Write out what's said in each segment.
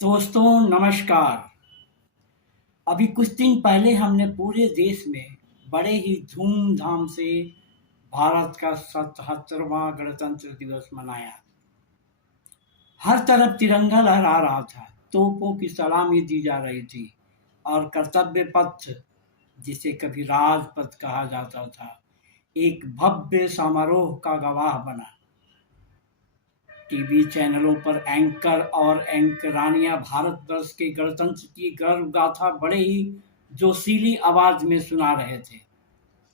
दोस्तों नमस्कार। अभी कुछ दिन पहले हमने पूरे देश में बड़े ही धूमधाम से भारत का 77वां गणतंत्र दिवस मनाया। हर तरफ तिरंगा लहरा रहा था, तोपों की सलामी दी जा रही थी और कर्तव्य पथ, जिसे कभी राजपथ कहा जाता था, एक भव्य समारोह का गवाह बना। टीवी चैनलों पर एंकर और एंकरानियां भारतवर्ष के गणतंत्र की गर्व गाथा बड़े ही जोशीली आवाज में सुना रहे थे।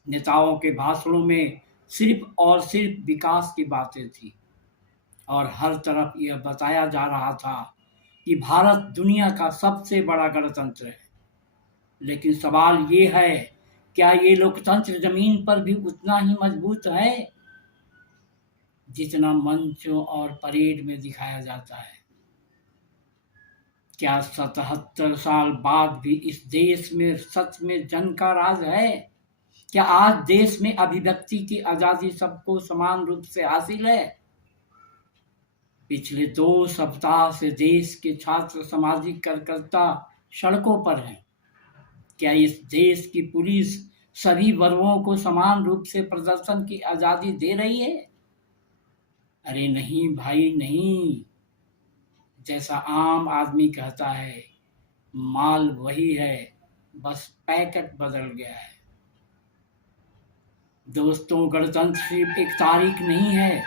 नेताओं के भाषणों में सिर्फ और सिर्फ विकास की बातें थी और हर तरफ यह बताया जा रहा था कि भारत दुनिया का सबसे बड़ा गणतंत्र है। लेकिन सवाल ये है, क्या ये लोकतंत्र जमीन पर भी उतना ही मजबूत है जितना मंचों और परेड में दिखाया जाता है? क्या 77 साल बाद भी इस देश में सच में जन का राज है? क्या आज देश में अभिव्यक्ति की आजादी सबको समान रूप से हासिल है? पिछले 2 सप्ताह से देश के छात्र, सामाजिक कार्यकर्ता सड़कों पर हैं। क्या इस देश की पुलिस सभी वर्गों को समान रूप से प्रदर्शन की आजादी दे रही है? अरे नहीं भाई नहीं। जैसा आम आदमी कहता है, माल वही है, बस पैकेट बदल गया है। दोस्तों, गणतंत्र सिर्फ एक तारीख नहीं है,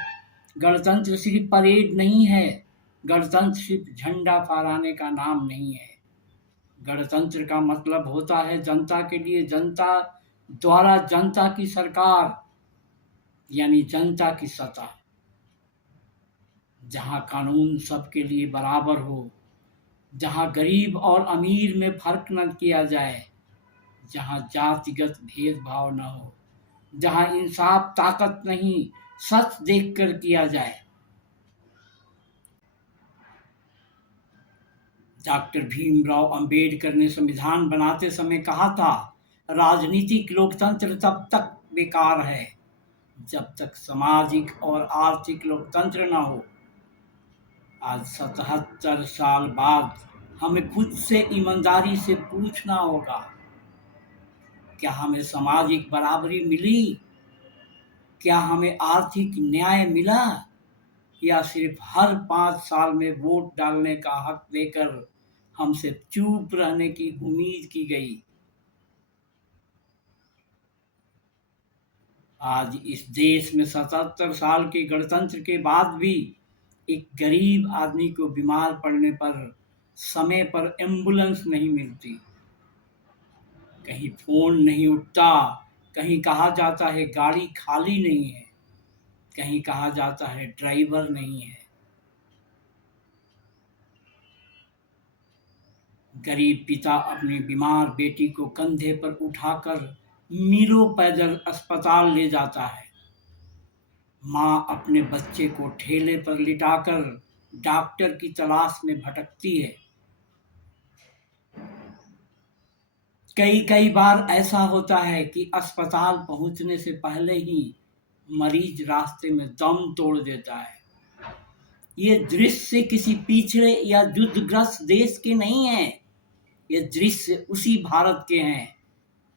गणतंत्र सिर्फ परेड नहीं है, गणतंत्र सिर्फ झंडा फहराने का नाम नहीं है। गणतंत्र का मतलब होता है जनता के लिए जनता द्वारा जनता की सरकार, यानी जनता की सत्ता, जहां कानून सबके लिए बराबर हो, जहां गरीब और अमीर में फर्क न किया जाए, जहां जातिगत भेदभाव न हो, जहां इंसाफ ताकत नहीं सच देखकर किया जाए। डॉक्टर भीमराव अंबेडकर ने संविधान बनाते समय कहा था, राजनीतिक लोकतंत्र तब तक बेकार है जब तक सामाजिक और आर्थिक लोकतंत्र न हो। आज 77 साल बाद हमें खुद से ईमानदारी से पूछना होगा, क्या हमें सामाजिक बराबरी मिली? क्या हमें आर्थिक न्याय मिला? या सिर्फ हर 5 साल में वोट डालने का हक देकर हमसे चुप रहने की उम्मीद की गई? आज इस देश में 77 साल के गणतंत्र के बाद भी एक गरीब आदमी को बीमार पड़ने पर समय पर एम्बुलेंस नहीं मिलती, कहीं फोन नहीं उठता, कहीं कहा जाता है गाड़ी खाली नहीं है, कहीं कहा जाता है ड्राइवर नहीं है। गरीब पिता अपनी बीमार बेटी को कंधे पर उठाकर मीलों पैदल अस्पताल ले जाता है। माँ अपने बच्चे को ठेले पर लिटाकर डॉक्टर की तलाश में भटकती है। कई कई बार ऐसा होता है कि अस्पताल पहुंचने से पहले ही मरीज रास्ते में दम तोड़ देता है। ये दृश्य किसी पिछड़े या युद्धग्रस्त देश के नहीं है, ये दृश्य उसी भारत के हैं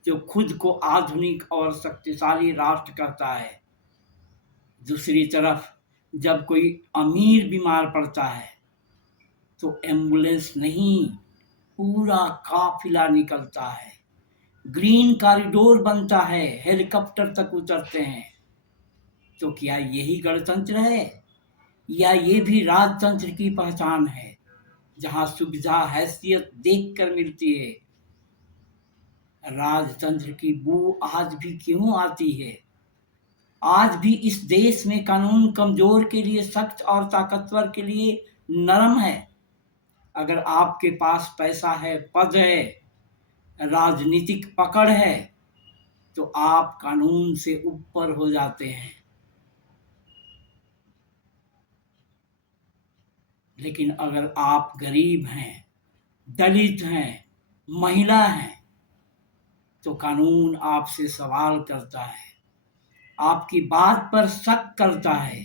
जो खुद को आधुनिक और शक्तिशाली राष्ट्र कहता है। दूसरी तरफ जब कोई अमीर बीमार पड़ता है तो एम्बुलेंस नहीं, पूरा काफिला निकलता है, ग्रीन कॉरिडोर बनता है, हेलीकॉप्टर तक उतरते हैं। तो क्या यही गणतंत्र है, या ये भी राजतंत्र की पहचान है, जहां सुविधा हैसियत देखकर मिलती है? राजतंत्र की बू आज भी क्यों आती है? आज भी इस देश में कानून कमजोर के लिए सख्त और ताकतवर के लिए नरम है। अगर आपके पास पैसा है, पद है, राजनीतिक पकड़ है, तो आप कानून से ऊपर हो जाते हैं। लेकिन अगर आप गरीब हैं, दलित हैं, महिला हैं, तो कानून आपसे सवाल करता है, आपकी बात पर शक करता है,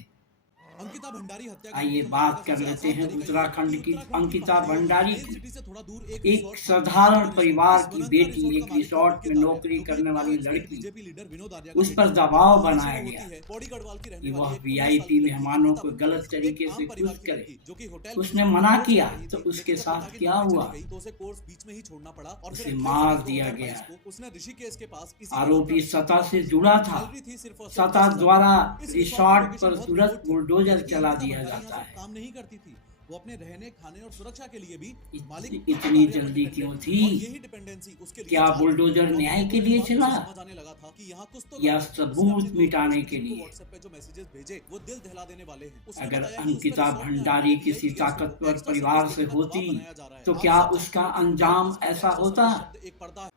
अंकिता भंडारी हत्याकांड को आइए समझने बात का कर सबसे लेते आसान हैं तरीका ये है कि उत्तराखंड की उत्तराखंड की अंकिता पहाड़ियों में भंडारी मेन की। सिटी से थोड़ा दूर एक एक रिसोर्ट था, साधारण वनांतरा रिसोर्ट। परिवार इस की वनांतरा बेटी रिसोर्ट का एक मालिक था रिसोर्ट में अंकित आर्य, नौकरी जो कि करने नाउ वाली एक्स पेड लड़की, बीजेपी लीडर विनोद आर्य का उस बेटा पर है। दबाव कहानी बनाया शुरू होती गया है पौड़ी गढ़वाल की रहने कि वाली वह एक 19 साल वीआईपी की लड़की मेहमानों अंकिता को गलत भंडारी, एक तरीके से आम खुश परिवार की करे। लड़की जो कि होटल उसने मैनेजमेंट में मना कोर्स किया कर रही तो थी, उसके लेकिन जब पिता साथ की क्या नौकरी चली हुआ? गई तो उसे कोर्स बीच में ही छोड़ना पड़ा और फिर उसे 28 मार अगस्त दिया 2022 गया। को उसने ऋषिकेश के पास इसी वनांतरा आरोपी रिसोर्ट में सता से नौकरी शुरू जुड़ा की। था। सैलरी थी सिर्फ और सिर्फ सता 10,000 द्वारा रुपए। इस रिसोर्ट की रिसोर्ट लोकेशन पर बहुत तुरंत रिमोट थी, बुलडोजर यानी कि चला अंकिता दिया भंडारी यहाँ जाता सिर्फ है। काम नहीं करती थी, वो अपने रहने खाने और सुरक्षा के लिए भी मालिक अंकित इतनी आर्य पर जल्दी डिपेंडेंट क्यों थी, थी? और यही डिपेंडेंसी उसके लिए क्या जाल थी। बुलडोजर नौकरी न्याय के लगवाने के लिए बाद चला उसे समझ आने लगा था कि यहाँ कुछ तो या गड़बड़ है। उसने अपने सबूत दोस्त मिटाने के विष्णुजीत को लिए? व्हाट्सएप पे जो मैसेजेस भेजे वो दिल दहला देने वाले हैं। उसने अगर बताया कि उसके अंकिता रिसोर्ट में आने भंडारी वाले किसी वीआईपी गेस्ट को ताकतवर एक्स्ट्रा सर्विस परिवार से देने का होती दबाव बनाया जा रहा है। तो आप क्या सब जानते उसका हो कि होटल अंजाम इंडस्ट्री में ऐसा एक्स्ट्रा होता? सर्विस शब्द एक पर्दा है।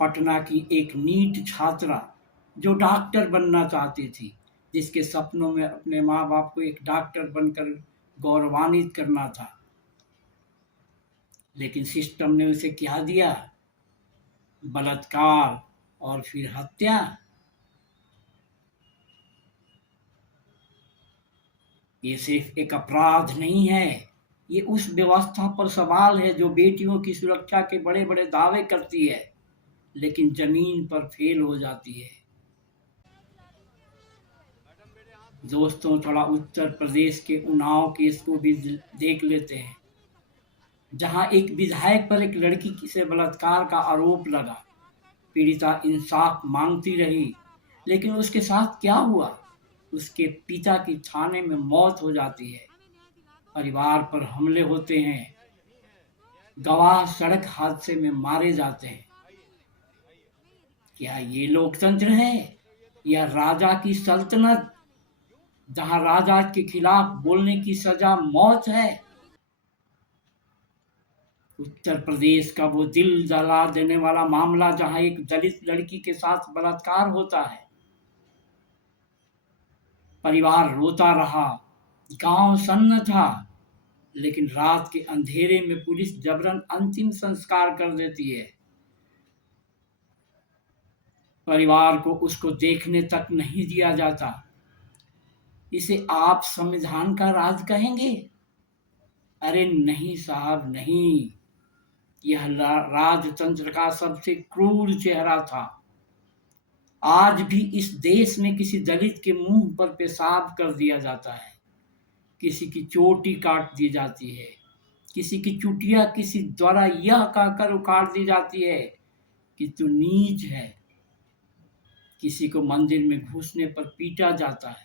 पटना की एक नीट छात्रा जो डॉक्टर बनना चाहती थी, जिसके सपनों में अपने माँ बाप को एक डॉक्टर बनकर गौरवान्वित करना था, लेकिन सिस्टम ने उसे क्या दिया? बलात्कार और फिर हत्या। ये सिर्फ एक अपराध नहीं है, ये उस व्यवस्था पर सवाल है जो बेटियों की सुरक्षा के बड़े बड़े दावे करती है लेकिन जमीन पर फेल हो जाती है। दोस्तों, थोड़ा उत्तर प्रदेश के उन्नाव केस को भी देख लेते हैं, जहां एक विधायक पर एक लड़की से बलात्कार का आरोप लगा। पीड़िता इंसाफ मांगती रही, लेकिन उसके साथ क्या हुआ? उसके पिता की थाने में मौत हो जाती है, परिवार पर हमले होते हैं, गवाह सड़क हादसे में मारे जाते हैं। क्या ये लोकतंत्र है या राजा की सल्तनत, जहां राजा के खिलाफ बोलने की सजा मौत है? उत्तर प्रदेश का वो दिल जला देने वाला मामला जहां एक दलित लड़की के साथ बलात्कार होता है, परिवार रोता रहा, गांव सन्न था, लेकिन रात के अंधेरे में पुलिस जबरन अंतिम संस्कार कर देती है। परिवार को उसको देखने तक नहीं दिया जाता। इसे आप संविधान का राज कहेंगे? अरे नहीं साहब, नहीं। यह राजतंत्र का सबसे क्रूर चेहरा था। आज भी इस देश में किसी दलित के मुंह पर पेशाब कर दिया जाता है, किसी की चोटी काट दी जाती है, किसी की चुटिया किसी द्वारा यह कहकर उखाड़ दी जाती है कि तू नीच है, किसी को मंदिर में घुसने पर पीटा जाता है।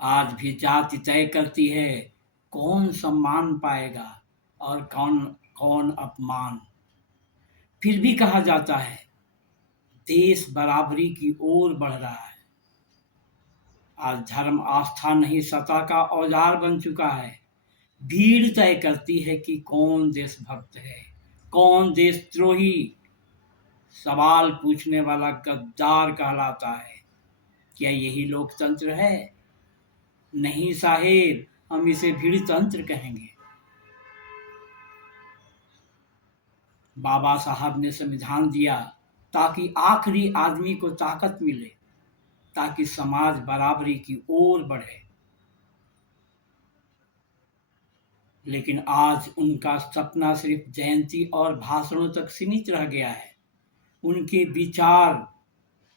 आज भी जाति तय करती है कौन सम्मान पाएगा और कौन कौन अपमान। फिर भी कहा जाता है देश बराबरी की ओर बढ़ रहा है। आज धर्म आस्था नहीं सत्ता का औजार बन चुका है। भीड़ तय करती है कि कौन देशभक्त है, कौन देशद्रोही। सवाल पूछने वाला गद्दार कहलाता है। क्या यही लोकतंत्र है? नहीं साहेब, हम इसे भीड़तंत्र कहेंगे। बाबा साहब ने संविधान दिया ताकि आखिरी आदमी को ताकत मिले, ताकि समाज बराबरी की ओर बढ़े। लेकिन आज उनका सपना सिर्फ जयंती और भाषणों तक सीमित रह गया है। उनके विचार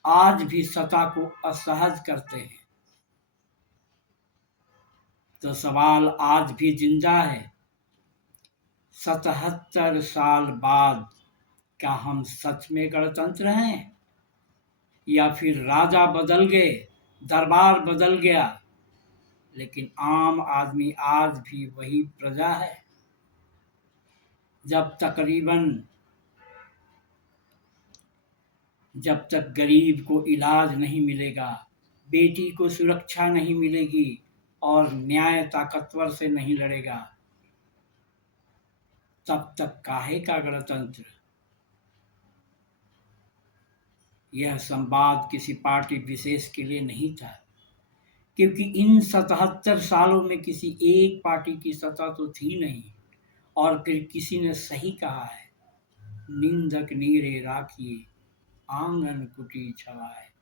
आज भी सत्ता को असहज करते हैं। तो सवाल आज भी जिंदा है, 77 साल बाद क्या हम सच में गणतंत्र हैं, या फिर राजा बदल गए, दरबार बदल गया, लेकिन आम आदमी आज भी वही प्रजा है? जब तक गरीब को इलाज नहीं मिलेगा, बेटी को सुरक्षा नहीं मिलेगी और न्याय ताकतवर से नहीं लड़ेगा, तब तक काहे का गणतंत्र? यह संवाद किसी पार्टी विशेष के लिए नहीं था, क्योंकि इन 77 सालों में किसी एक पार्टी की सत्ता तो थी नहीं। और फिर किसी ने सही कहा है, निंदक नीरे राखिए आंगन कुटी छवाए।